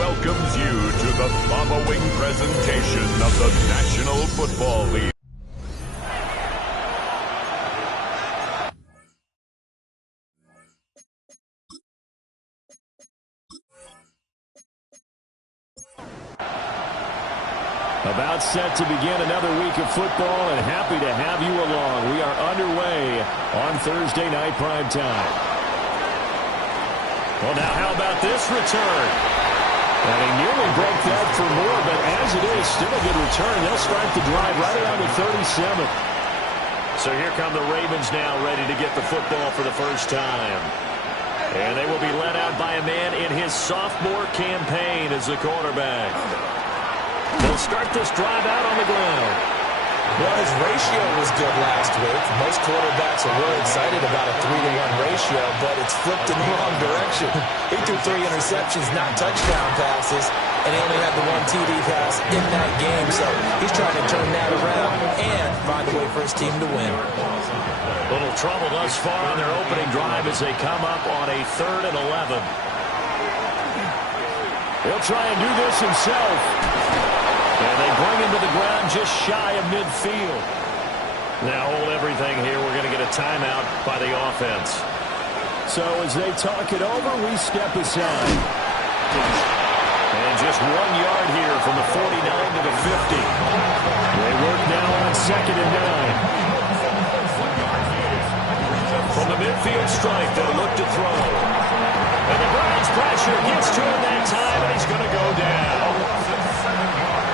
Welcomes you to the following presentation of the National Football League. About set to begin another week of football, and happy to have you along. We are underway on Thursday night prime time. Well, now how about this return? And he nearly broke that for more, but as it is, still a good return. They'll start the drive right around the 37. So here come the Ravens now, ready to get the football for the first time. And they will be led out by a man in his sophomore campaign as the quarterback. They'll start this drive out on the ground. Well, his ratio was good last week. Most quarterbacks are really excited about a 3-to-1 ratio, but it's flipped in the wrong direction. He threw 3 interceptions, not touchdown passes, and he only had the 1 TD pass in that game. So he's trying to turn that around and find a way for his team to win. Little trouble thus far on their opening drive as they come up on a 3rd and 11. He'll try and do this himself. And they bring him to the ground just shy of midfield. Now hold everything here. We're going to get a timeout by the offense. So as they talk it over, we step aside. And just 1 yard here from the 49 to the 50. They work now on 2nd and 9. From the midfield strike, they'll look to throw. And the Browns pressure gets to him that time, and he's going to go down.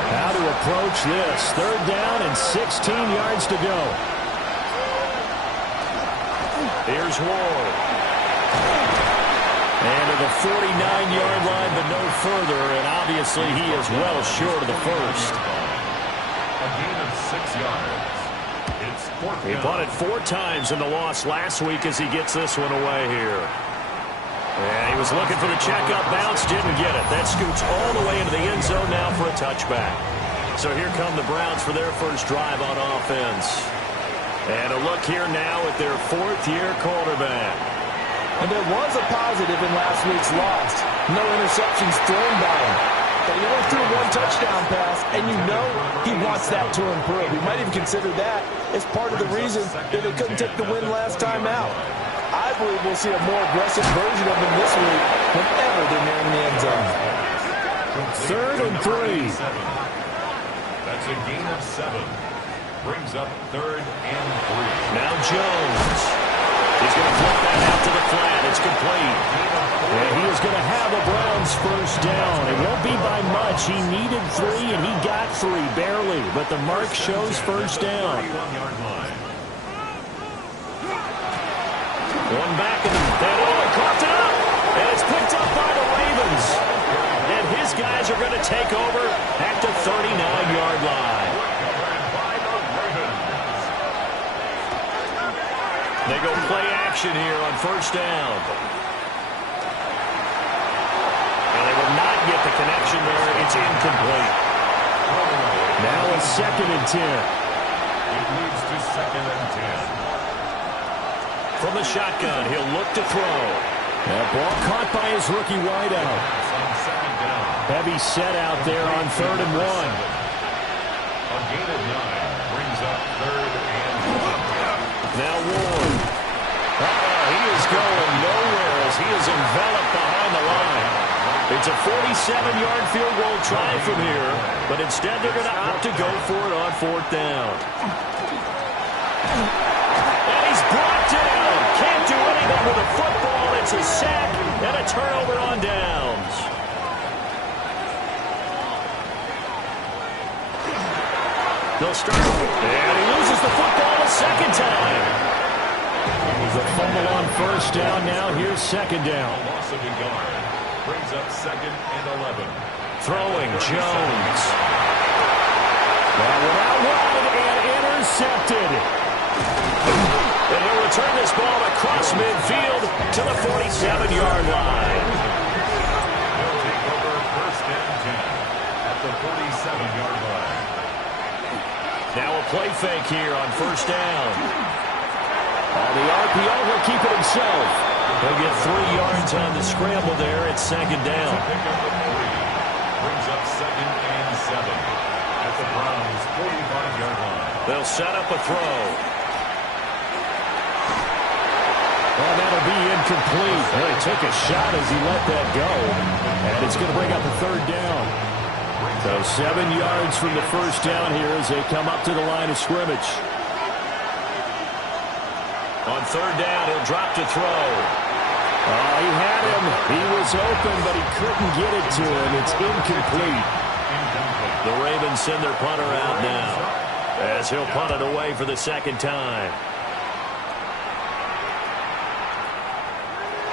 How to approach this. 3rd down and 16 yards to go. Here's Ward. And to the 49-yard line, but no further. And obviously he is well short of the first. A gain of 6 yards. It's 4th down. He punted 4 times in the loss last week as he gets this one away here. And he was looking for the checkup bounce, didn't get it. That scoots all the way into the end zone now for a touchback. So here come the Browns for their first drive on offense. And a look here now at their 4th-year quarterback. And there was a positive in last week's loss. No interceptions thrown by him. But he only threw 1 touchdown pass, and you know he wants that to improve. We might even consider that as part of the reason that they couldn't take the win last time out. I believe we'll see a more aggressive version of him this week whenever they're nearing the end zone. 3rd and 3. That's a gain of 7. Brings up 3rd and 3. Now Jones. He's going to flip that out to the flat. It's complete. And he is going to have a Browns first down. It won't be by much. He needed 3, and he got 3, barely. But the mark shows first down. 31-yard line. One back, and he coughed it up. And it's picked up by the Ravens. And his guys are going to take over at the 39-yard line. They go play action here on first down. And they will not get the connection there. It's incomplete. Now a 2nd and 10. It leads to 2nd and 10. From the shotgun, he'll look to throw. That ball caught by his rookie wideout. Heavy set out there on 3rd and 1. A gain of 9 brings up 3rd and 1. Now Ward. He is going nowhere as he is enveloped behind the line. It's a 47-yard field goal try from here, but instead they're going to opt to go for it on 4th down. And he's brought down. Can't do anything with a football. It's a sack and a turnover on downs. They'll start. And he loses the football a 2nd time. There's a fumble on first down. Now here's 2nd down. Loss of a yard brings up 2nd and 11. Throwing Jones. That one out wide and intercepted. And he'll return this ball across midfield to the 47-yard line. play fake here on first down. On the RPO, he'll keep it himself. He'll get 3 yards on the scramble there. It's second down. Pick up the 3. Brings up 2nd and 7 at the Browns' 45-yard line. They'll set up a throw. And that'll be incomplete. Well, he took a shot as he let that go. And it's going to bring up a 3rd down. So 7 yards from the first down here as they come up to the line of scrimmage. On 3rd down, he'll drop to throw. Oh, he had him. He was open, but he couldn't get it to him. It's incomplete. The Ravens send their punter out now as he'll punt it away for the 2nd time.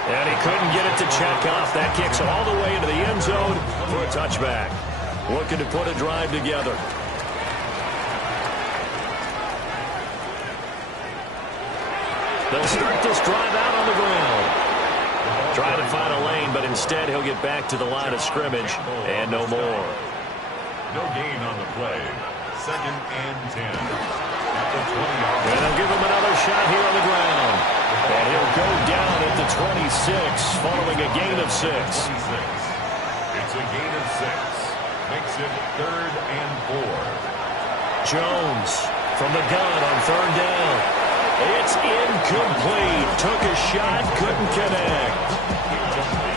And he couldn't get it to check off. That kicks all the way into the end zone for a touchback. Looking to put a drive together. They'll start this drive out on the ground. Trying to find a lane, but instead he'll get back to the line of scrimmage and no more. No gain on the play. 2nd and 10 at the 20-yard line. And they'll give him another shot here on the ground. And he'll go down at the 26 following a gain of 6. 26. It's a gain of 6. Makes it 3rd and 4. Jones from the gun on 3rd down. It's incomplete. Took a shot, couldn't connect.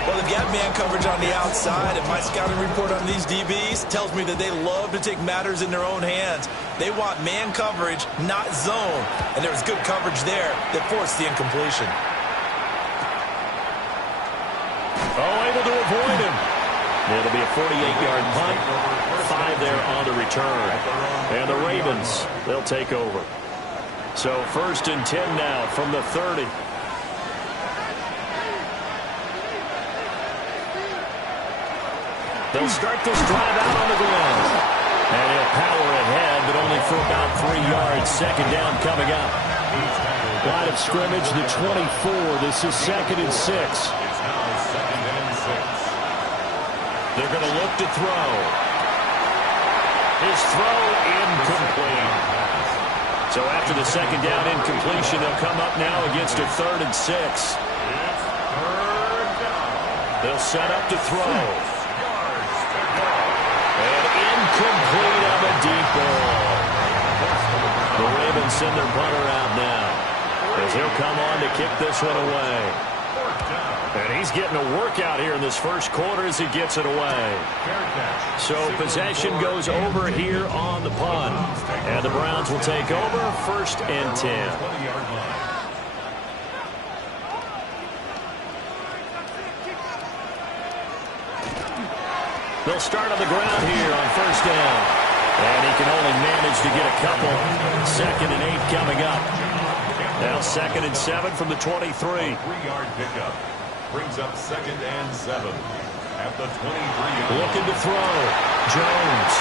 Well, they've got man coverage on the outside, and my scouting report on these DBs tells me that they love to take matters in their own hands. They want man coverage, not zone. And there was good coverage there that forced the incompletion. Oh, able to avoid him. It'll be a 48-yard punt. 5 there on the return. And the Ravens, they'll take over. So 1st and 10 now from the 30. They'll start this drive out on the ground. And he'll power ahead, but only for about 3 yards. 2nd down coming up. Line of scrimmage, the 24. This is 2nd and 6. It's now 2nd and 6. They're going to look to throw. His throw incomplete. So after the 2nd down incompletion, they'll come up now against a 3rd and 6. It's 3rd down. They'll set up to throw. And incomplete on the deep ball. The Ravens send their punter out now as he'll come on to kick this one away. And he's getting a workout here in this first quarter as he gets it away. So possession goes over here on the punt. And the Browns will take over 1st and 10. They'll start on the ground here on 1st down. And he can only manage to get a couple. 2nd and 8 coming up. Now 2nd and 7 from the 23. 3-yard pickup. Brings up 2nd and 7 at the 23. Looking to throw. Jones.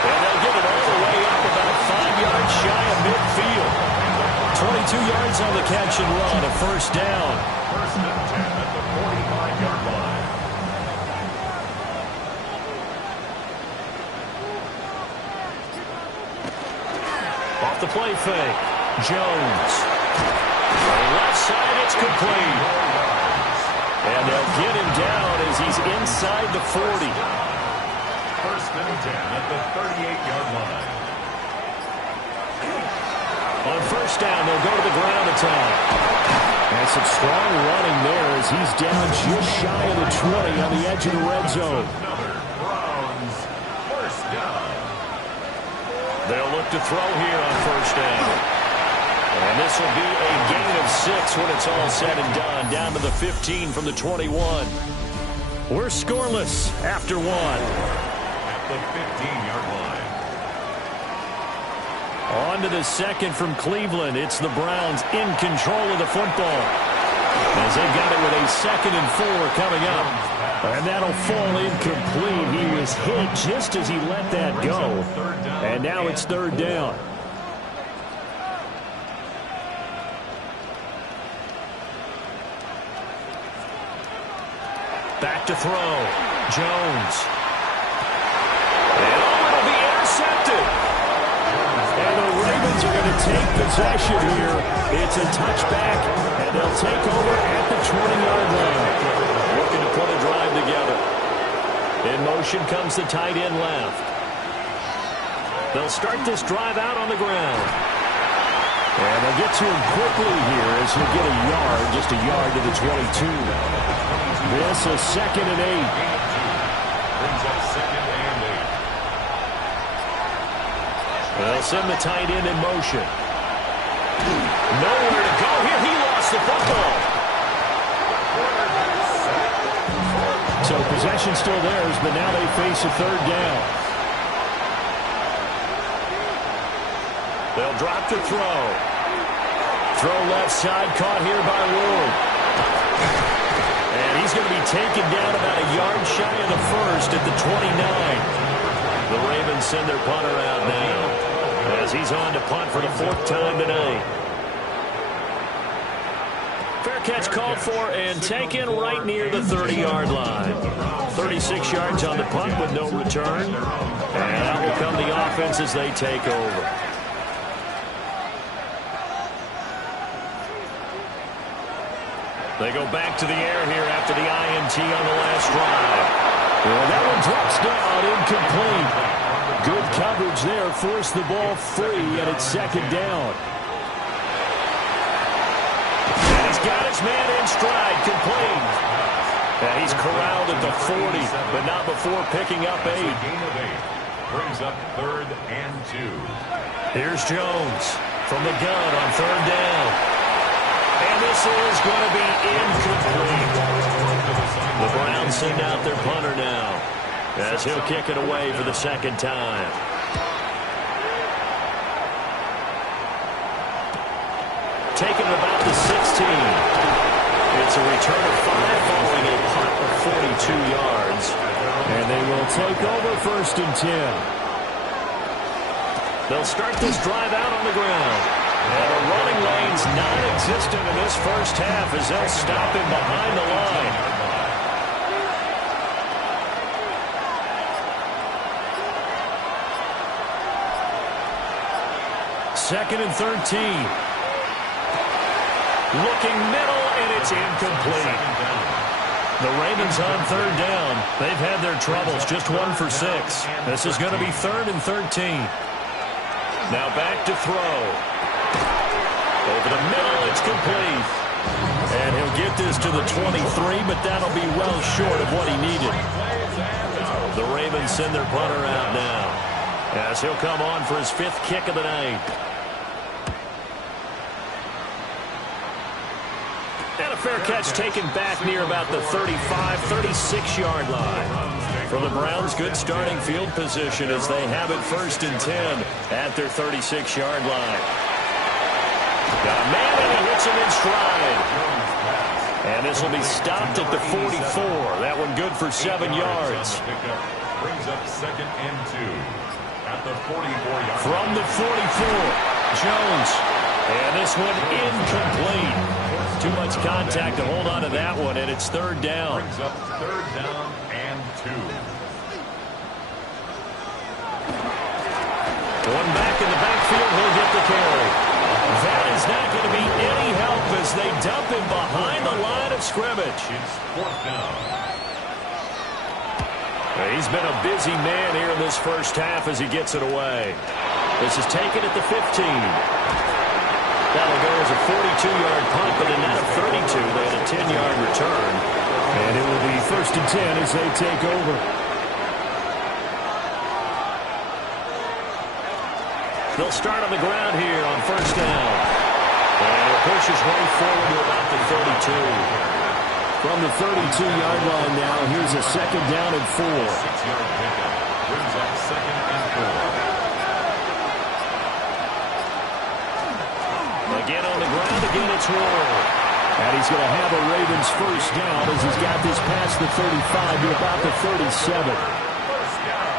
And they'll get it all the way up about 5 yards shy of midfield. 22 yards on the catch and run. A 1st down. 1st and 10 at the 45-yard line. Off the play fake. Jones. On the left side, it's complete. And they'll get him down as he's inside the 40. 1st and 10 at the 38-yard line. On 1st down, they'll go to the ground attack. And some strong running there as he's down just shy of the 20 on the edge of the red zone. Another Browns 1st down. They'll look to throw here on 1st down. And this will be a gain of 6 when it's all said and done. Down to the 15 from the 21. We're scoreless after 1. At the 15-yard line. On to the 2nd from Cleveland. It's the Browns in control of the football. As they've got it with a 2nd and 4 coming up. And that'll fall incomplete. He was hit just as he let that go. And now it's 3rd down. Back to throw. Jones. And it'll be intercepted. Ravens are going to take possession here. It's a touchback, and they'll take over at the 20-yard line. Looking to put a drive together. In motion comes the tight end left. They'll start this drive out on the ground. And they'll get to him quickly here as he'll get a yard, just a yard to the 22. This is 2nd and 8. Brings up 2nd and 8. They'll send the tight end in motion. Nowhere to go here. He lost the football. So possession still theirs, but now they face a 3rd down. They'll drop to throw. Throw left side, caught here by Ward. And he's going to be taken down about a yard shy of the first at the 29. The Ravens send their punter out now as he's on to punt for the 4th time tonight. Fair catch called for and taken right near the 30-yard line. 36 yards on the punt with no return. And out will come the offense as they take over. They go back to the air here after the INT on the last drive. Well, that one drops down, incomplete. Good coverage there, forced the ball free, and it's 2nd down. And he's got his man in stride, complete. And he's corralled at the 40, but not before picking up 8. Gain of 8. Brings up 3rd and 2. Here's Jones from the gun on 3rd down. And this is going to be incomplete. The Browns send out their punter now as he'll kick it away for the 2nd time. Taken about the 16. It's a return of 5 following a punt of 42 yards. And they will take over 1st and 10. They'll start this drive out on the ground. And a running lane's non-existent in this first half as they'll stop him behind the line. Second and 13. Looking middle, and it's incomplete. The Ravens on 3rd down. They've had their troubles, just 1 for 6. This is going to be 3rd and 13. Now back to throw. Over the middle, it's complete. And he'll get this to the 23, but that'll be well short of what he needed. The Ravens send their punter out now as he'll come on for his 5th kick of the night. And a fair catch taken back near about the 35, 36-yard line. For the Browns, good starting field position as they have it 1st and 10 at their 36-yard line. Got a man and he hits him in stride. And this will be stopped at the 44. That one good for 7 yards. Brings up 2nd and 2 at the 44-yard. From the 44, Jones. And this one incomplete. Too much contact to hold on to that one, and it's 3rd down. Brings up 3rd down and 2. One back in the backfield, he'll get the carry. That is not going to be any help as they dump him behind the line of scrimmage. It's 4th down. He's been a busy man here in this first half as he gets it away. This is taken at the 15. That'll go as a 42-yard punt, but in that of 32, they had a 10-yard return. And it will be 1st and 10 as they take over. They'll start on the ground here on 1st down. And it pushes right forward to about the 32. From the 32-yard line now, here's a 2nd down and 4. 6-yard pickup. Brings up 2nd and 4. Again on the ground, again it's Ward. And he's going to have a Ravens 1st down as he's got this past the 35 to about the 37. 1st down.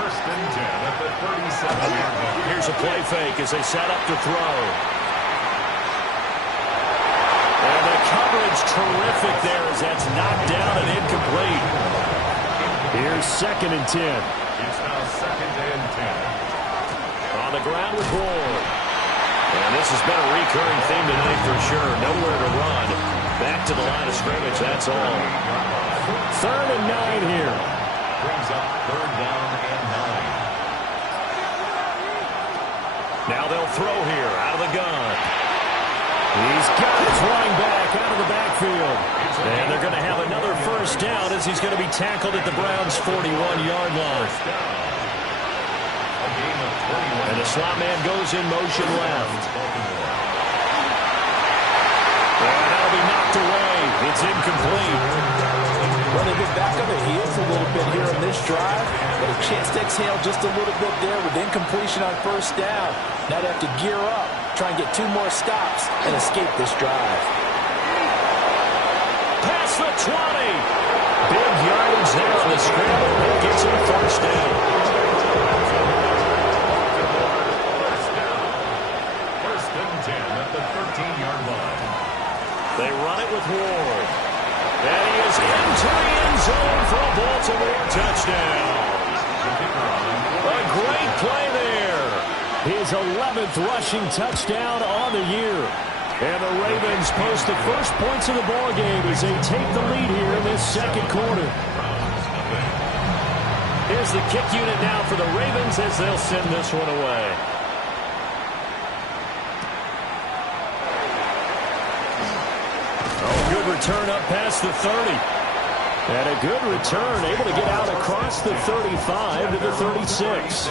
1st and 10 at the 37-yard line. Here's a play fake as they set up to throw. And the coverage terrific there as that's knocked down and incomplete. Here's 2nd and 10. It's now 2nd and 10. On the ground with Ward. And this has been a recurring theme tonight for sure. Nowhere to run. Back to the line of scrimmage, that's all. 3rd and 9 here. Brings up 3rd down and 9. Now they'll throw here out of the gun. He's got his running back out of the backfield. And they're going to have another first down as he's going to be tackled at the Browns' 41-yard line. And the slot man goes in motion left. And that'll be knocked away. It's incomplete. Well, they've been back on their heels a little bit here in this drive, but a chance to exhale just a little bit there with incompletion on first down. Now they have to gear up, try and get 2 more stops, and escape this drive. Past the 20. Big yardage there on the scramble. It gets him first down. First and 10 at the 13-yard line. They run it with Ward. And he is into the end zone for a Baltimore touchdown. A great play there. His 11th rushing touchdown on the year. And the Ravens post the first points of the ballgame as they take the lead here in this second quarter. Here's the kick unit now for the Ravens as they'll send this one away. Good return up past the 30. And a good return, able to get out across the 35 to the 36.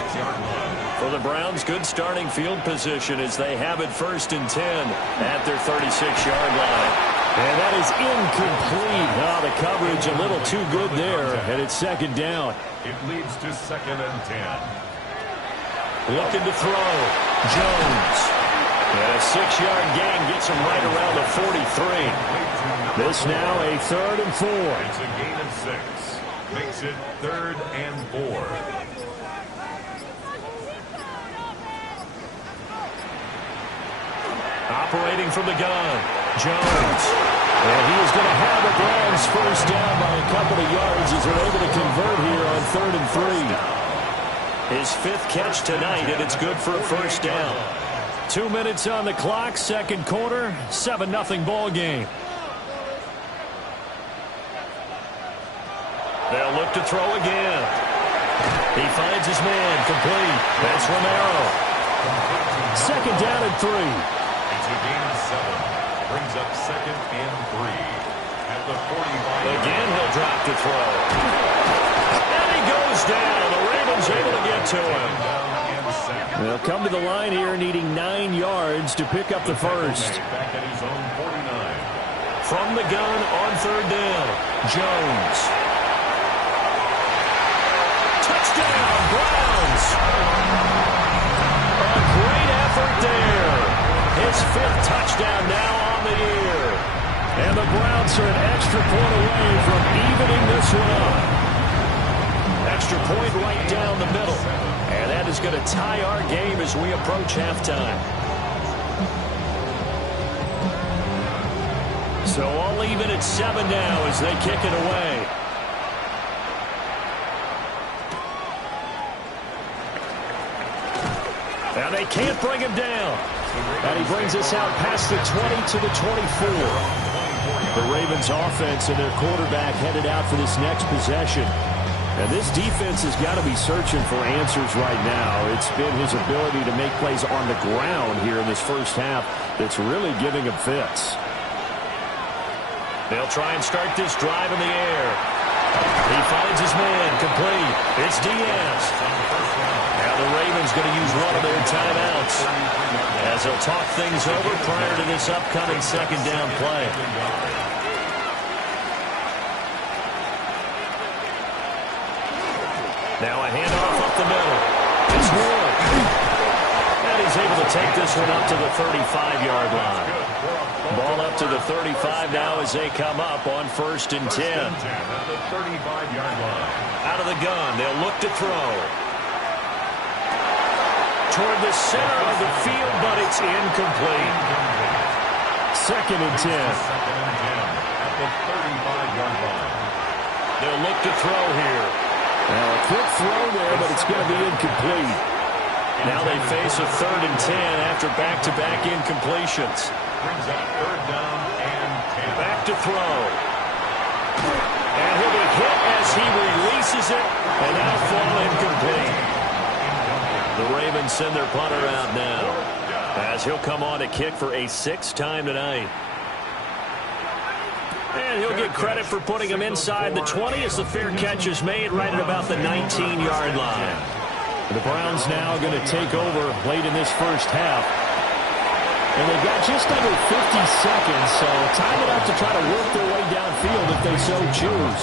For the Browns, good starting field position as they have it 1st and 10 at their 36-yard line. And that is incomplete. Oh, the coverage a little too good there, and it's 2nd down. It leads to 2nd and 10. Looking to throw. Jones. And a 6-yard gain gets him right around the 43. This now a 3rd and 4. It's a gain of 6. Makes it 3rd and 4. Operating from the gun. Jones. And he is going to have the Browns first down by a couple of yards as they're able to convert here on 3rd and 3. His 5th catch tonight, and it's good for a first down. 2 minutes on the clock, second quarter, 7-0 ball game. They'll look to throw again. He finds his man, complete. That's Romero. 2nd down and 3. It's a gain of 7. Brings up 2nd and 3. At the 45. Again, he'll drop to throw. And he goes down. The Ravens able to get to him. They'll come to the line here needing 9 yards to pick up the first. Back at his own 49. From the gun on 3rd down. Jones. Touchdown, Browns. A great effort there. His 5th touchdown now on the year. And the Browns are an extra point away from evening this one up. Extra point right down the middle. And that is going to tie our game as we approach halftime. So all even at 7 now as they kick it away. Now they can't bring him down. And he brings us out past the 20 to the 24. The Ravens offense and their quarterback headed out for this next possession. And this defense has got to be searching for answers right now. It's been his ability to make plays on the ground here in this first half that's really giving him fits. They'll try and start this drive in the air. He finds his man, complete. It's Diaz. Now the Ravens going to use one of their timeouts as they'll talk things over prior to this upcoming 2nd down play. Now a handoff up the middle. It's Ward. And he's able to take this one up to the 35-yard line. Ball up to the 35 now as they come up on 1st and 10. At the 35-yard line. Out of the gun, they'll look to throw. Toward the center of the field, but it's incomplete. 2nd and 10. 2nd and 10 at the 35-yard line. They'll look to throw here. Now a quick throw there, but it's going to be incomplete. Now they face a 3rd and 10 after back-to-back incompletions. Brings up 3rd down and 10. Back to throw. And he'll be hit as he releases it, and now fall incomplete. The Ravens send their punter out now, as he'll come on to kick for a 6th time tonight. And he'll get credit for putting him inside the 20 as the fair catch is made right at about the 19-yard line. The Browns now going to take over late in this first half. And they've got just under 50 seconds, so time enough to try to work their way downfield if they so choose.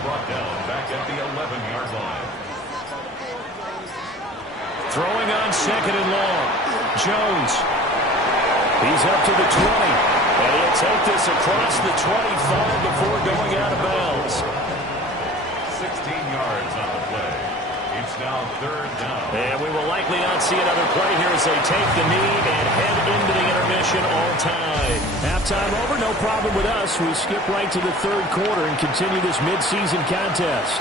Brought down back at the 11-yard line. Throwing on 2nd and long. Jones. He's up to the 20. And he'll take this across the 25 before going out of bounds. 16 yards on the play. It's now 3rd down. And we will likely not see another play here as they take the knee and head into the intermission all tied. Halftime over, no problem with us. We skip right to the 3rd quarter and continue this midseason contest.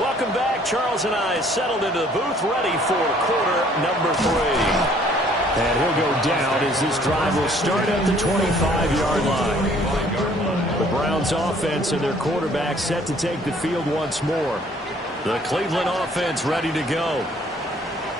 Welcome back. Charles and I settled into the booth ready for quarter number 3. And he'll go down as this drive will start at the 25-yard line. The Browns offense and their quarterback set to take the field once more. The Cleveland offense ready to go.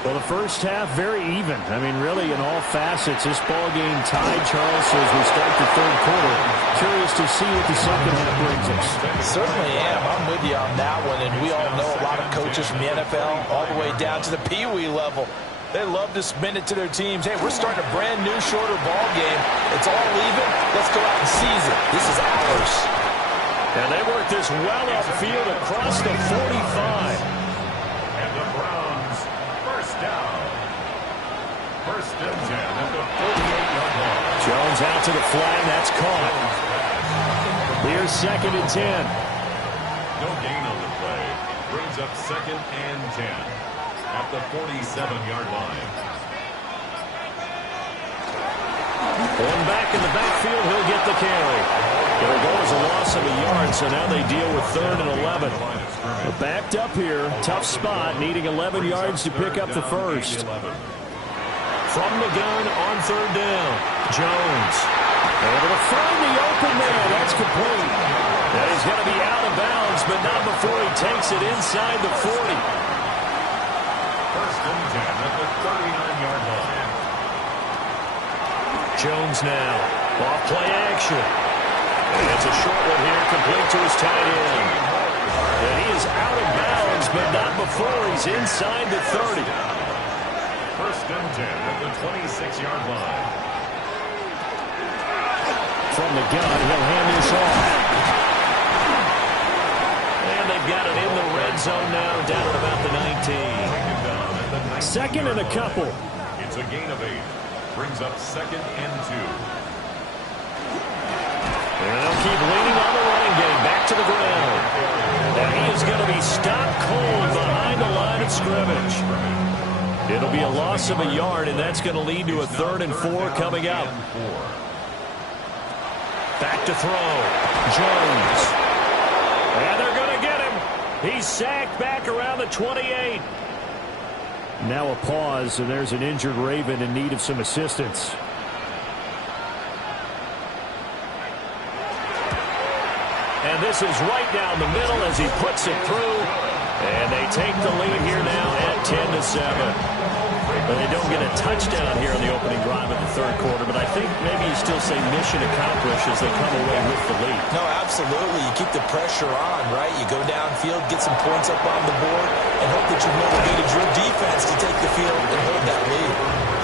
Well, the first half very even. I mean, really, in all facets, this ball game tied, Charles, so as we start the 3rd quarter. Curious to see what the second half brings us. Certainly am. I'm with you on that one, and we all know a lot of coaches from the NFL all the way down to the Pee-wee level. They love to spin it to their teams. Hey, we're starting a brand new, shorter ball game. It's all even. Let's go out and seize it. This is ours. And they work this well upfield across the 45. And the Browns, first down. 1st and 10 at the 48-yard line. Jones out to the flag. That's caught. Here's 2nd and 10. No gain on the play. Brings up 2nd and 10. At the 47-yard line. One back in the backfield, he'll get the carry. It'll go as a loss of a yard, so now they deal with 3rd and 11. Backed up here, tough spot, needing 11 yards to pick up the first. From the gun on 3rd down, Jones. Able to find the open man, that's complete. And he's going to be out of bounds, but not before he takes it inside the 40. 1st and 10 at the 39-yard line. Jones now. Off play action. And it's a short one here, complete to his tight end. And he is out of bounds, but not before he's inside the 30. 1st and 10 at the 26-yard line. From the gun, he'll hand this off. And they've got it in the red zone now, down at about the 19. 2nd and a couple. It's a gain of 8. Brings up 2nd and 2. And they'll keep leaning on the running game. Back to the ground. And he is going to be stopped cold behind the line of scrimmage. It'll be a loss of a yard, and that's going to lead to a 3rd and 4 coming up. Back to throw. Jones. And they're going to get him. He's sacked back around the 28. Now a pause, and there's an injured Raven in need of some assistance. And this is right down the middle as he puts it through. And they take the lead here now at 10-7. But they don't get a touchdown here on the opening drive of the 3rd quarter. But I think maybe you still say mission accomplished as they come away with the lead. No, absolutely. You keep the pressure on, right? You go downfield, get some points up on the board, and hope that you've motivated your defense to take the field and hold that lead.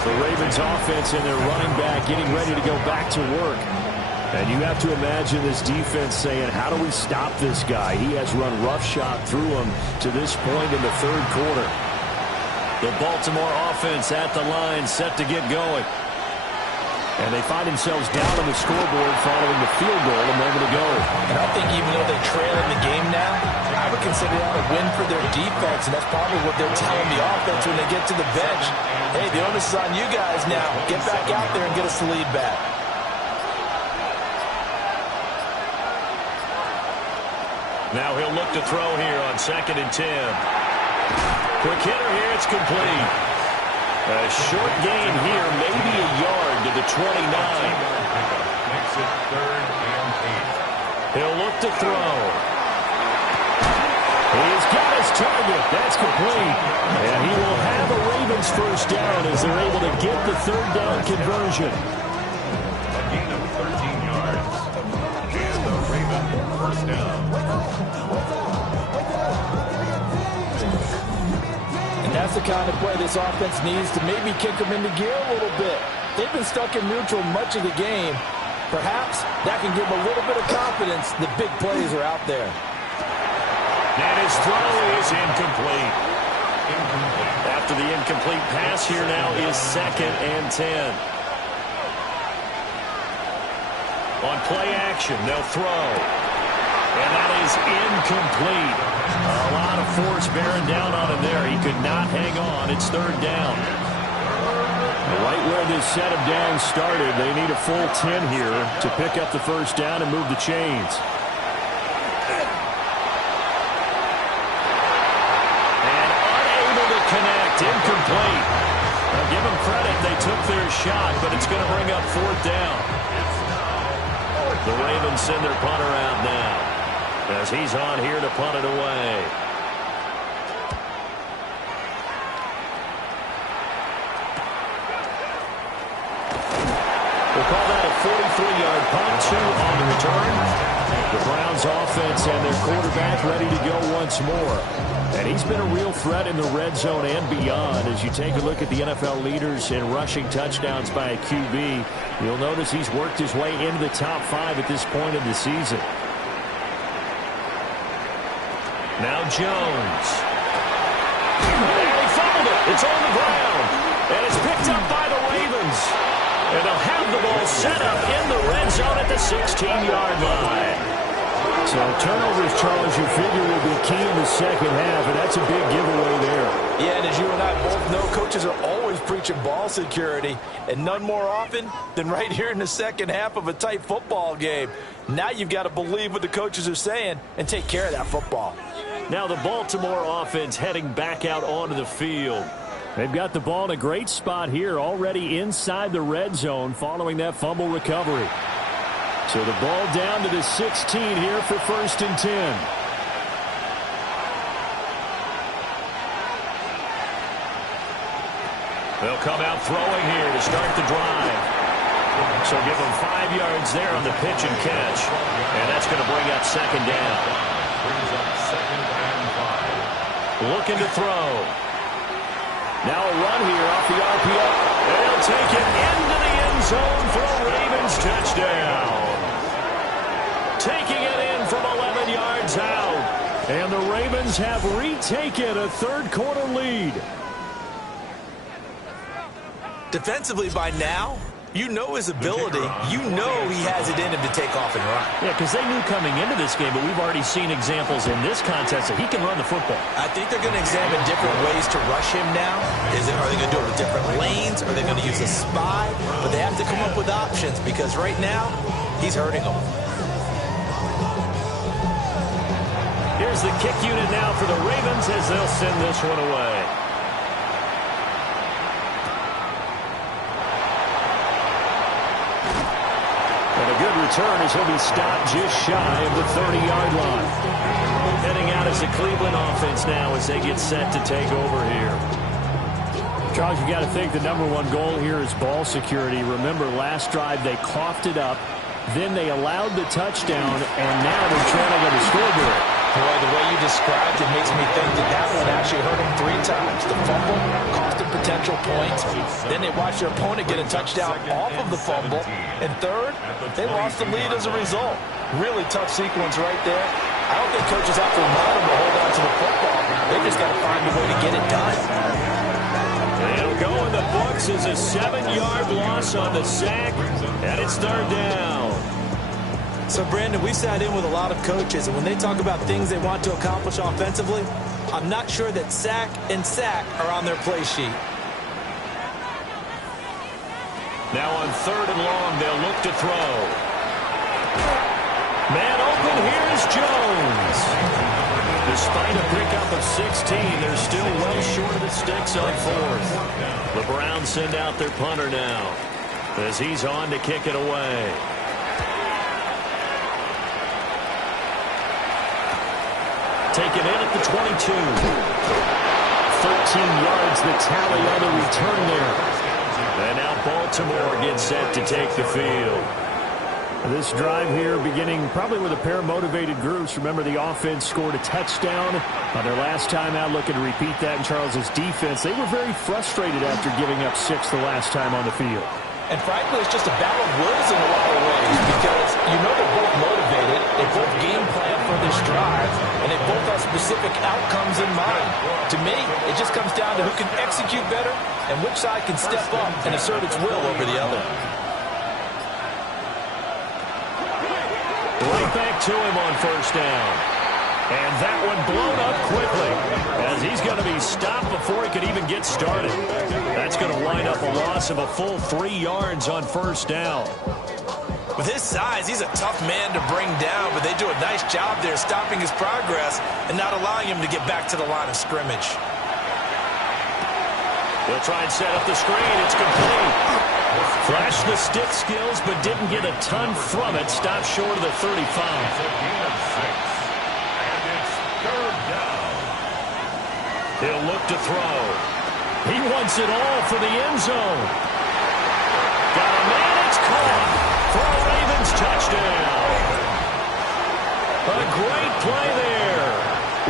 The Ravens offense and their running back getting ready to go back to work. And you have to imagine this defense saying, how do we stop this guy? He has run roughshod through him to this point in the 3rd quarter. The Baltimore offense at the line, set to get going. And they find themselves down on the scoreboard following the field goal a moment ago. And I think even though they trail in the game now, I would consider that a win for their defense, and that's probably what they're telling the offense when they get to the bench. Hey, the onus is on you guys now. Get back out there and get us the lead back. Now he'll look to throw here on 2nd and 10. Quick hitter here. It's complete. A short gain here, maybe a yard to the 29. Makes it 3rd and 8. He'll look to throw. He's got his target. That's complete. And he will have a Ravens first down as they're able to get the 3rd down conversion. A gain of 13 yards. And the Ravens first down. And that's the kind of play this offense needs to maybe kick them into gear a little bit. They've been stuck in neutral much of the game. Perhaps that can give them a little bit of confidence that big plays are out there. And his throw is incomplete. After the incomplete pass, here now is 2nd and 10. On play action, they'll throw. And that is incomplete. A lot of force bearing down on him there. He could not hang on. It's 3rd down. Right where this set of downs started, they need a full 10 here to pick up the first down and move the chains. And unable to connect, incomplete. Now give them credit, they took their shot, but it's going to bring up 4th down. The Ravens send their punter out now as he's on here to punt it away. We'll call that a 43-yard punt, 2 on the return. The Browns offense and their quarterback ready to go once more. And he's been a real threat in the red zone and beyond. As you take a look at the NFL leaders in rushing touchdowns by a QB, you'll notice he's worked his way into the top 5 at this point in the season. Now Jones. And he fumbled it. It's on the ground. And it's picked up by the Ravens. And they'll have the ball set up in the red zone at the 16-yard line. So turnovers, Charles, you figure will be key in the second half, and that's a big giveaway there. Yeah, and as you and I both know, coaches are always preaching ball security, and none more often than right here in the second half of a tight football game. Now you've got to believe what the coaches are saying and take care of that football. Now the Baltimore offense heading back out onto the field. They've got the ball in a great spot here, already inside the red zone following that fumble recovery. So the ball down to the 16 here for 1st and 10. They'll come out throwing here to start the drive. So give them 5 yards there on the pitch and catch. And that's going to bring up 2nd down. Brings up 2nd and 5. Looking to throw. Now a run here off the RPO. And he'll take it into the end zone for a Ravens touchdown. Taking it in from 11 yards out. And the Ravens have retaken a 3rd quarter lead. Defensively by now, you know his ability. You know he has it in him to take off and run. Yeah, because they knew coming into this game, but we've already seen examples in this contest that he can run the football. I think they're going to examine different ways to rush him now. Are they going to do it with different lanes? Are they going to use a spy? But they have to come up with options because right now, he's hurting them. Here's the kick unit now for the Ravens as they'll send this one away. And a good return as he'll be stopped just shy of the 30-yard line. Heading out as the Cleveland offense now as they get set to take over here. Charles, you got to think the #1 goal here is ball security. Remember, last drive they coughed it up, then they allowed the touchdown, and now they're trailing on the scoreboard. Boy, the way you described it makes me think that that one actually hurt him 3 times. The fumble cost him potential points. Then they watched their opponent get a touchdown off of the fumble. And third, they lost the lead as a result. Really tough sequence right there. I don't think coaches have to remind them to hold on to the football. They just got to find a way to get it done. It'll go in the books as a 7-yard loss on the sack, and it's 3rd down. So, Brandon, we sat in with a lot of coaches, and when they talk about things they want to accomplish offensively, I'm not sure that sack and sack are on their play sheet. Now on 3rd and long, they'll look to throw. Man open, here's Jones. The Despite a pickup of 16, they're still well short of the sticks on fourth. The Browns send out their punter now as he's on to kick it away. Taken in at the 22. 13 yards the tally on the return there. And now Baltimore gets set to take the field. This drive here beginning probably with a pair of motivated groups. Remember, the offense scored a touchdown on their last time out, looking to repeat that in Charles's defense. They were very frustrated after giving up 6 the last time on the field. And frankly, it's just a battle of wills in a lot of ways because you know they're both motivated, they both game plan for this drive, and they both have specific outcomes in mind. To me, it just comes down to who can execute better and which side can step up and assert its will over the other. Right back to him on first down. And that one blown up quickly as he's going to be stopped before he could even get started. That's going to wind up a loss of a full 3 yards on first down. With his size, he's a tough man to bring down, but they do a nice job there stopping his progress and not allowing him to get back to the line of scrimmage. They'll try and set up the screen. It's complete. Flashed the stick skills, but didn't get a ton from it. Stopped short of the 35. He'll look to throw. He wants it all for the end zone. Got a man, it's caught for a Ravens touchdown. A great play there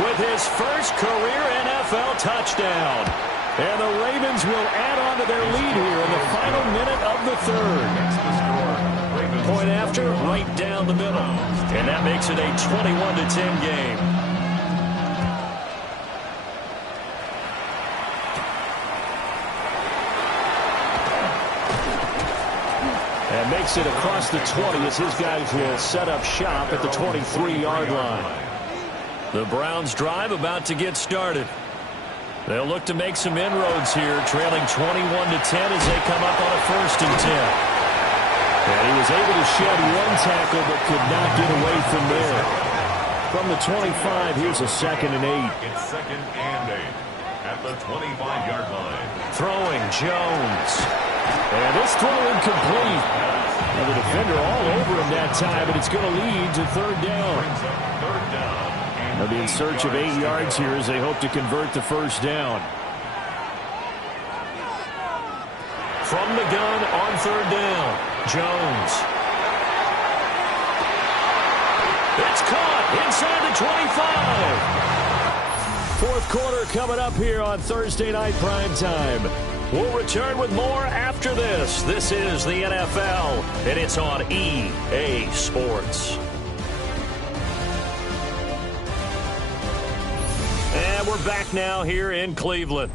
with his first career NFL touchdown. And the Ravens will add on to their lead here in the final minute of the third. Point after, right down the middle. And that makes it a 21-10 game. And makes it across the 20 as his guys will set up shop at the 23-yard line. The Browns drive about to get started. They'll look to make some inroads here, trailing 21-10 as they come up on a 1st and 10. And he was able to shed one tackle but could not get away from there. From the 25, here's a 2nd and 8. It's 2nd and 8 at the 25-yard line. Throwing Jones. And this throw incomplete. And the defender all over him that time, and it's going to lead to 3rd down. Third down. They'll be in search of 8 yards here as they hope to convert the 1st down. From the gun on 3rd down, Jones. It's caught inside the 25. 4th quarter coming up here on Thursday Night Prime Time. We'll return with more after this. This is the NFL, and it's on EA Sports. And we're back now here in Cleveland.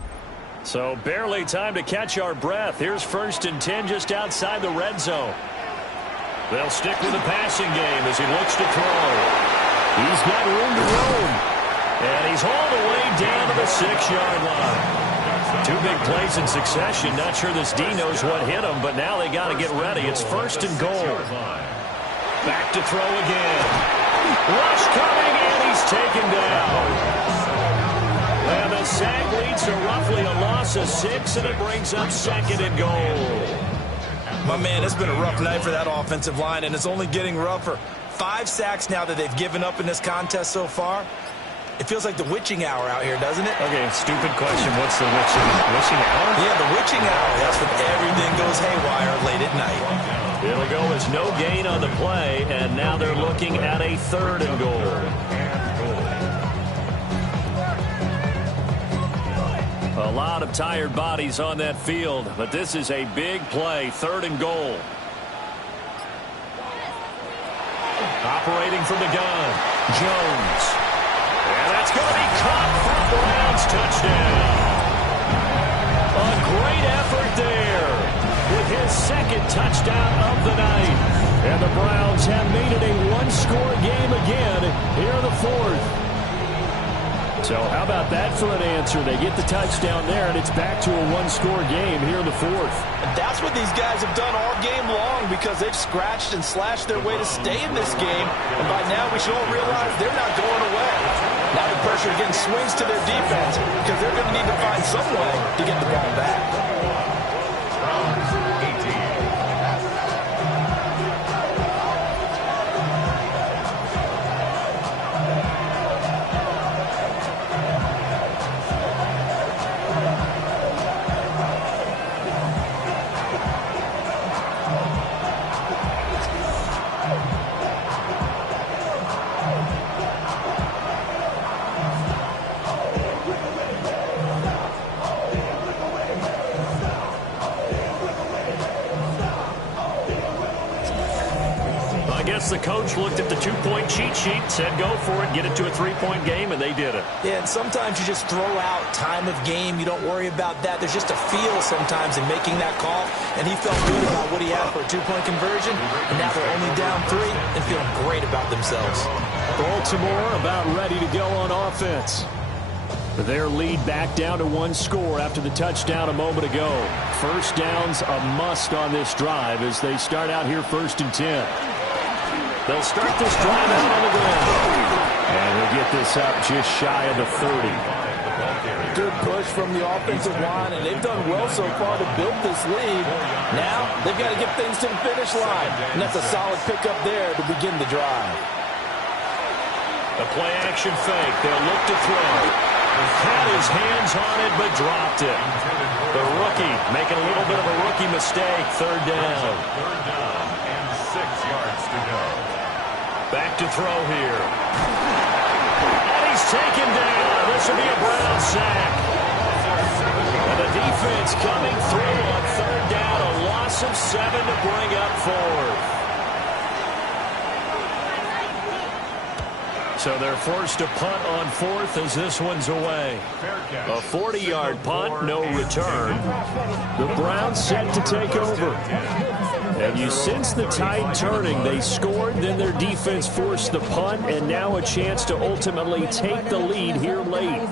So barely time to catch our breath. Here's 1st and 10 just outside the red zone. They'll stick with the passing game as he looks to throw. He's got room to roam. And he's all the way down to the 6-yard line. 2 big plays in succession. Not sure this D knows what hit him, but now they got to get ready. It's 1st and goal. Back to throw again. Rush coming, and he's taken down. And the sack leads to roughly a loss of 6, and it brings up 2nd and goal. My man, it's been a rough night for that offensive line, and it's only getting rougher. 5 sacks now that they've given up in this contest so far. It feels like the witching hour out here, doesn't it? Okay, stupid question. What's the witching hour? Yeah, the witching hour. That's when everything goes haywire late at night. It'll go as no gain on the play, and now they're looking at a 3rd and goal. A lot of tired bodies on that field, but this is a big play. 3rd and goal. Operating from the gun, Jones. And that's going to be caught for a Browns touchdown. A great effort there with his 2nd touchdown of the night. And the Browns have made it a 1-score game again here in the 4th. So how about that for an answer? They get the touchdown there, and it's back to a 1-score game here in the 4th. And that's what these guys have done all game long because they've scratched and slashed their way to stay in this game. And by now we should all realize they're not going away. Now the pressure pressure, getting swings to their defense because they're going to need to find some way to get the ball back. Browns 18. I guess the coach looked at the two-point cheat sheet, said go for it, get it to a three-point game, and they did it. Yeah, and sometimes you just throw out time of game. You don't worry about that. There's just a feel sometimes in making that call, and he felt good about what he had for a two-point conversion, and now they're only down 3 and feeling great about themselves. Baltimore about ready to go on offense. Their lead back down to 1 score after the touchdown a moment ago. First down's a must on this drive as they start out here 1st and 10. They'll start this drive out on the ground. And they'll get this up just shy of the 30. Good push from the offensive line, and they've done well so far to build this lead. Now they've got to get things to the finish line, and that's a solid pickup there to begin the drive. The play-action fake. They'll look to throw. Had his hands on it, but dropped it. The rookie making a little bit of a rookie mistake. 3rd down. 3rd down and 6 yards to go. Back to throw here. And he's taken down. This will be a Brown sack. And the defense coming through on 3rd down. A loss of 7 to bring up 4th. So they're forced to punt on 4th as this one's away. A 40-yard punt, no return. The Browns set to take over. And you sense the tide turning. They scored, then their defense forced the punt, and now a chance to ultimately take the lead here late.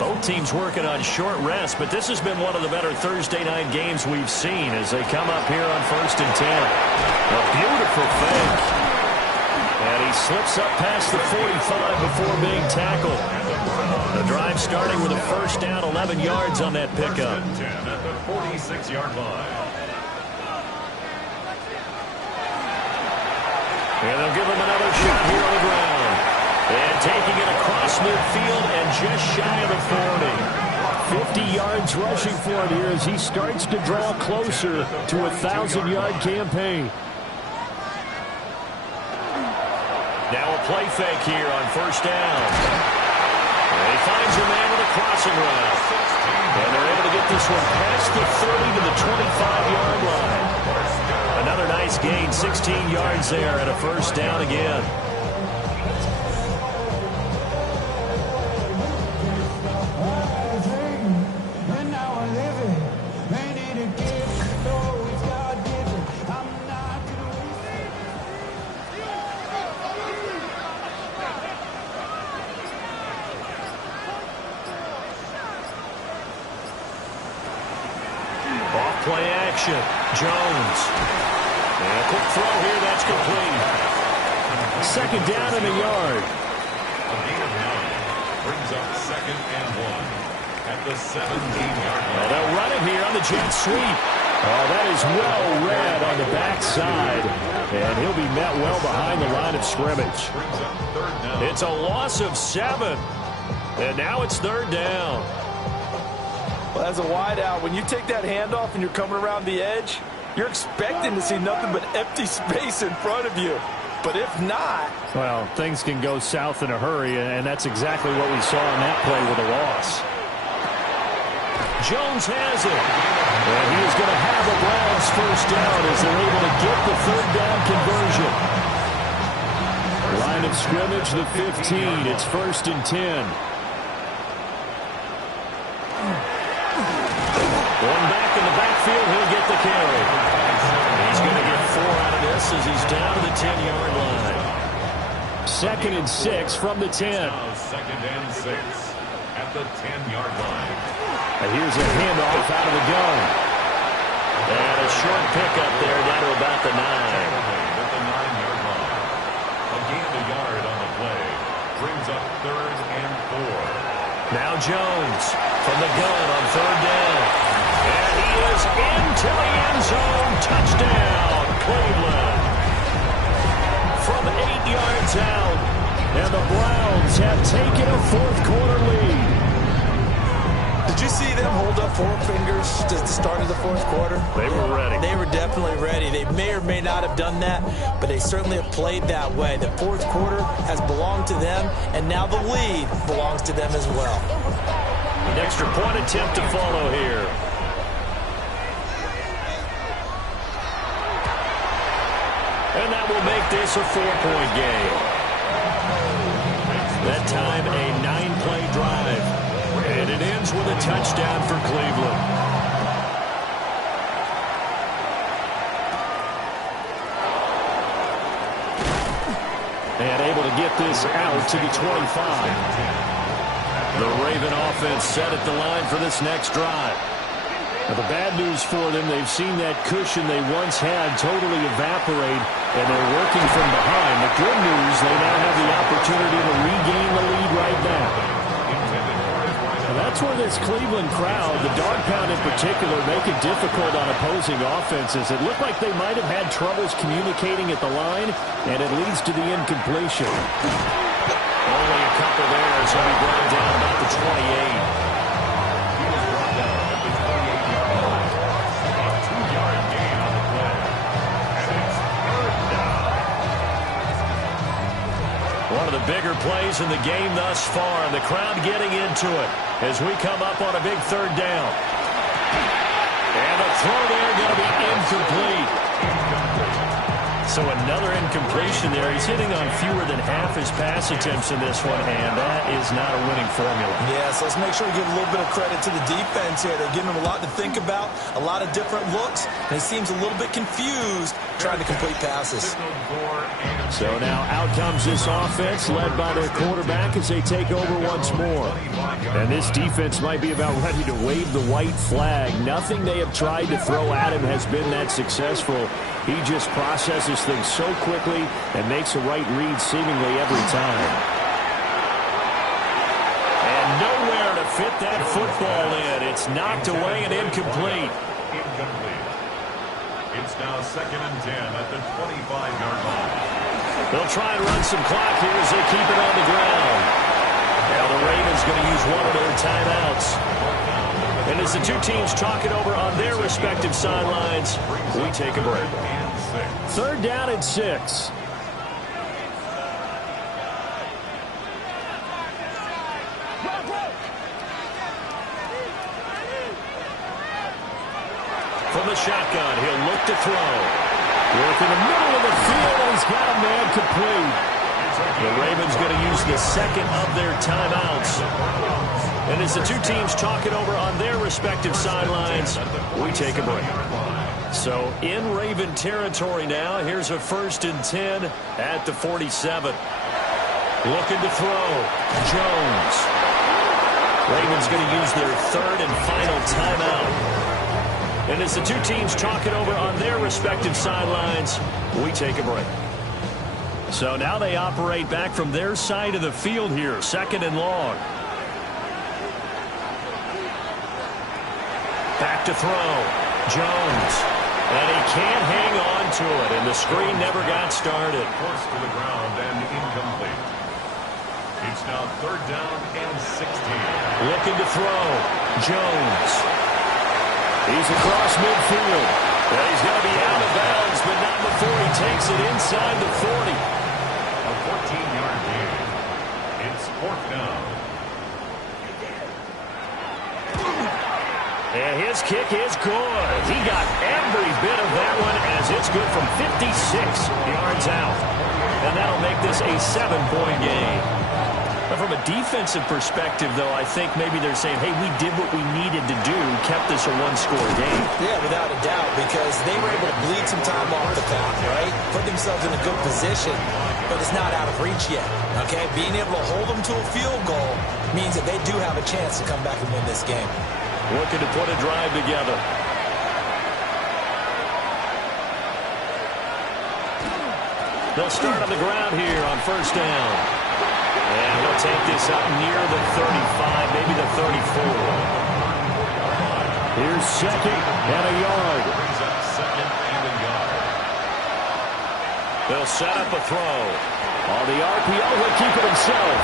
Both teams working on short rest, but this has been one of the better Thursday night games we've seen as they come up here on 1st and 10. A beautiful fake. And he slips up past the 45 before being tackled. The drive starting with a first down, 11 yards on that pickup. 10 at the 46-yard line. And they'll give him another shot here on the ground. And taking it across midfield and just shy of the 40. 50 yards rushing for him here as he starts to draw closer to a 1,000-yard campaign. Now a play fake here on first down. And he finds a man with a crossing route. And they're able to get this one past the 30 to the 25-yard line. Another nice gain, 16 yards there and a first down again. Play action. Jones. And a quick throw here. That's complete. Second down and a yard. A gain of 9 brings up 2nd and 1 at the 17-yard line. They'll run it here on the jet sweep. Oh, that is well read on the backside. And he'll be met well behind the line of scrimmage. Brings up 3rd down. It's a loss of 7. And now it's 3rd down. Well, as a wideout, when you take that handoff and you're coming around the edge, you're expecting to see nothing but empty space in front of you. But if not... Well, things can go south in a hurry, and that's exactly what we saw in that play with a loss. Jones has it. And he is going to have a Browns first down as they're able to get the 3rd down conversion. Line of scrimmage, the 15. It's 1st and 10. One back in the backfield, he'll get the carry. He's going to get 4 out of this as he's down to the 10-yard line. 2nd and 6 from the 10. Now 2nd and 6 at the 10-yard line. And here's a handoff out of the gun. And a short pickup there down to about the 9. At the 9-yard line. A gain of a yard on the play. brings up 3rd and 4. Now Jones from the gun on 3rd down. And he is into the end zone. Touchdown, Cleveland. From 8 yards out. And the Browns have taken a 4th quarter lead. Did you see them hold up 4 fingers at the start of the 4th quarter? They were ready. They were definitely ready. They may or may not have done that, but they certainly have played that way. The 4th quarter has belonged to them, and now the lead belongs to them as well. An extra point attempt to follow here. And that will make this a 4-point game. That time a 9-play drive. And it ends with a touchdown for Cleveland. And able to get this out to the 25. The Raven offense set at the line for this next drive. Now, the bad news for them, they've seen that cushion they once had totally evaporate, and they're working from behind. The good news, they now have the opportunity to regain the lead right now. And that's where this Cleveland crowd, the dog pound in particular, make it difficult on opposing offenses. It looked like they might have had troubles communicating at the line, and it leads to the incompletion. Only a couple there as he'll be brought down about the 28. One of the bigger plays in the game thus far, and the crowd getting into it as we come up on a big 3rd down. And the throw there going to be incomplete. So another incompletion there. He's hitting on fewer than half his pass attempts in this one, and that is not a winning formula. Yes, let's make sure we give a little bit of credit to the defense here. They're giving him a lot to think about, a lot of different looks, and he seems a little bit confused trying to complete passes. So now out comes this offense led by their quarterback as they take over once more. And this defense might be about ready to wave the white flag. Nothing they have tried to throw at him has been that successful. He just processes things so quickly and makes a right read seemingly every time. And nowhere to fit that football in. It's knocked away and incomplete. It's now 2nd and 10 at the 25-yard line. They'll try and run some clock here as they keep it on the ground. Now the Ravens going to use one of their timeouts. And as the two teams talk it over on their respective sidelines, we take a break. 3rd down and 6. From the shotgun, he'll look to throw. Work in the middle of the field, and he's got a man complete. The Ravens going to use the 2nd of their timeouts. And as the two teams talk it over on their respective sidelines, we take a break. So in Raven territory now, here's a 1st and 10 at the 47. Looking to throw. Jones. Ravens going to use their 3rd and final timeout. And as the two teams talk it over on their respective sidelines, we take a break. So now they operate back from their side of the field here, 2nd and long. Back to throw. Jones. And he can't hang on to it, and the screen never got started. Forced to the ground and incomplete. It's now 3rd down and 16. Looking to throw. Jones. He's across midfield. And he's going to be out of bounds, but not before he takes it inside the 40. A 14-yard gain. It's 4th down. And his kick is good. He got every bit of that one as it's good from 56 yards out. And that'll make this a 7-point game. But from a defensive perspective, though, I think maybe they're saying, hey, we did what we needed to do, kept this a 1-score game. Yeah, without a doubt, because they were able to bleed some time off the path, right? Put themselves in a good position, but it's not out of reach yet, okay? Being able to hold them to a field goal means that they do have a chance to come back and win this game. Looking to put a drive together. They'll start on the ground here on 1st down. And take this up near the 35, maybe the 34. Here's second and a yard. Brings up second and a yard. They'll set up a throw. On the RPO, he'll keep it himself.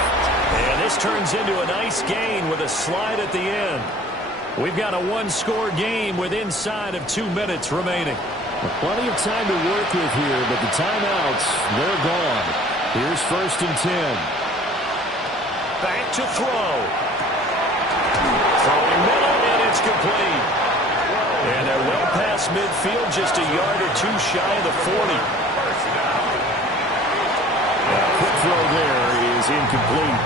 And this turns into a nice gain with a slide at the end. We've got a one-score game with inside of 2 minutes remaining. Plenty of time to work with here, but the timeouts, they're gone. Here's 1st and 10. Back to throw. Throwing middle, and it's complete. And they're well past midfield, just a yard or two shy of the 40. Quick throw there is incomplete.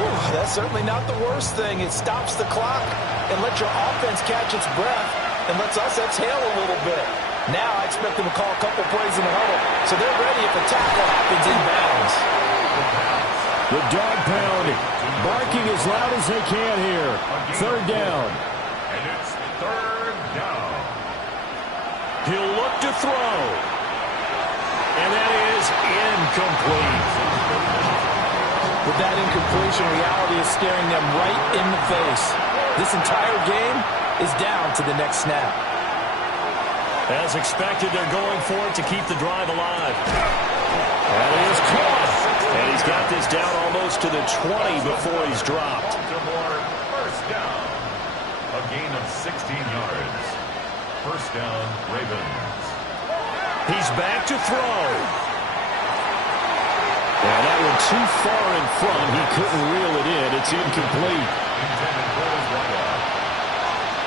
Ooh, that's certainly not the worst thing. It stops the clock and lets your offense catch its breath and lets us exhale a little bit. Now I expect them to call a couple plays in the huddle, so they're ready if a tackle happens in bounds. The dog pounding, barking as loud as they can here. 3rd down. And it's 3rd down. He'll look to throw. And that is incomplete. With that incompletion, reality is staring them right in the face. This entire game is down to the next snap. As expected, they're going for it to keep the drive alive. That is caught. And he's got this down almost to the 20 before he's dropped. Baltimore, 1st down. A gain of 16 yards. 1st down, Ravens. He's back to throw. And that one too far in front. He couldn't reel it in. It's incomplete. Intended for his right arm.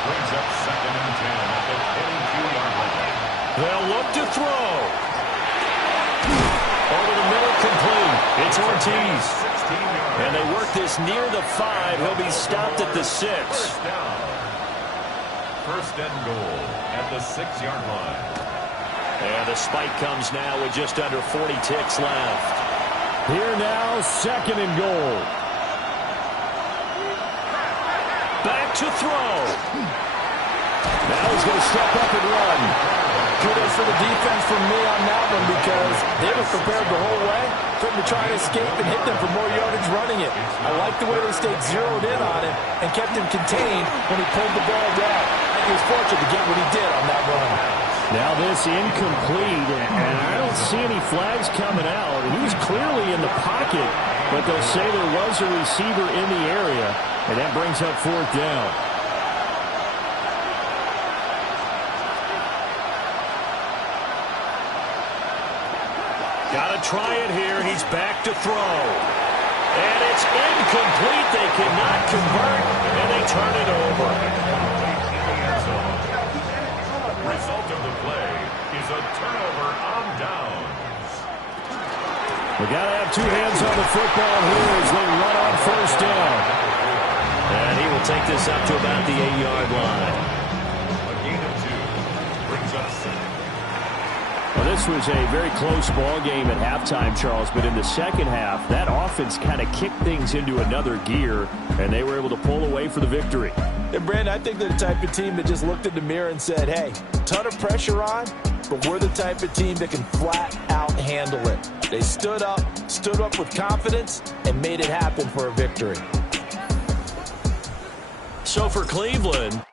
Brings up 2nd and 10 at the 22-yard line. They'll look to throw. Over the middle, complete. It's Ortiz. 16 yards. And they work this near the 5. He'll be stopped at the 6. 1st down. 1st and goal at the 6-yard line. And the spike comes now with just under 40 ticks left. Here now, 2nd and goal. Back to throw. Now he's going to step up and run. Kudos for the defense from me on that one because they were prepared the whole way for him to try and escape and hit them for more yardage running it. I like the way they stayed zeroed in on him and kept him contained when he pulled the ball down. He was fortunate to get what he did on that run. Now this incomplete, and I don't see any flags coming out. He was clearly in the pocket, but they'll say there was a receiver in the area, and that brings up 4th down. Got to try it here. He's back to throw. And it's incomplete. They cannot convert, and they turn it over. Result of the play is a turnover on downs. We got to have 2 hands on the football here as they run on 1st down. And he will take this up to about the 8-yard line. A gain of 2 brings up 7. Well, this was a very close ball game at halftime, Charles, but in the second half, that offense kind of kicked things into another gear, and they were able to pull away for the victory. And, Brandon, I think they're the type of team that just looked in the mirror and said, hey, ton of pressure on, but we're the type of team that can flat out handle it. They stood up with confidence, and made it happen for a victory. So for Cleveland,